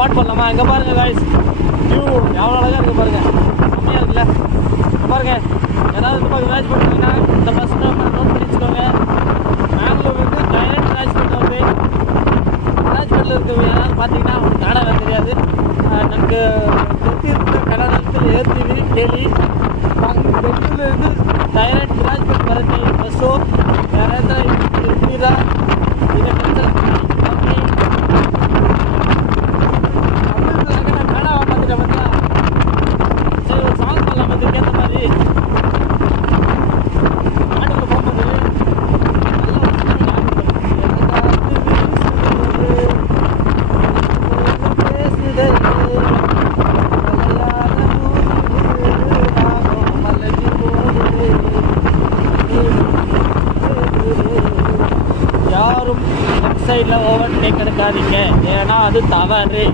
Spot பண்ணலாமா? இங்கே பாருங்கள் காய்ஸ், வியூ எவ்வளோ அழகாக இருக்குது பாருங்கள், கம்மியாக இருக்குல்ல. பாருங்க, ஏதாவது இந்த பக்கம் மேட்ச் பண்ணுறீங்கன்னா இந்த பஸ் நோட் பண்ணிச்சுக்கோங்க. பெங்களூர்லேருந்து டைரக்ட் ராஜ்பேட் வருது. ராஜ்பேட்டில் இருக்கிறவங்க யாராவது பார்த்தீங்கன்னா கன்னடா தெரியாது, நமக்கு தெற்கு இருக்கிற கன்னடத்தில் ஏர்டிவி டெய்லி பெங்களூர்லேருந்து டைரக்ட் ராஜ்பேட் வரது பஸ்ஸோ யாராவது இருக்கிறா இதை கன்சல்ட் பண்ணி நான் கன்னடாவை பார்த்துட்டேன் பார்த்தா. சரி, ஒரு சாங் பண்ணலாம் அதுக்கேற்ற மாதிரி. நாட்டுக்குள்ள போகும்போது யாரும் லெஃப்ட் சைடில் ஓவர் டேக் எடுக்காதீங்க, ஏன்னா அது தவறு.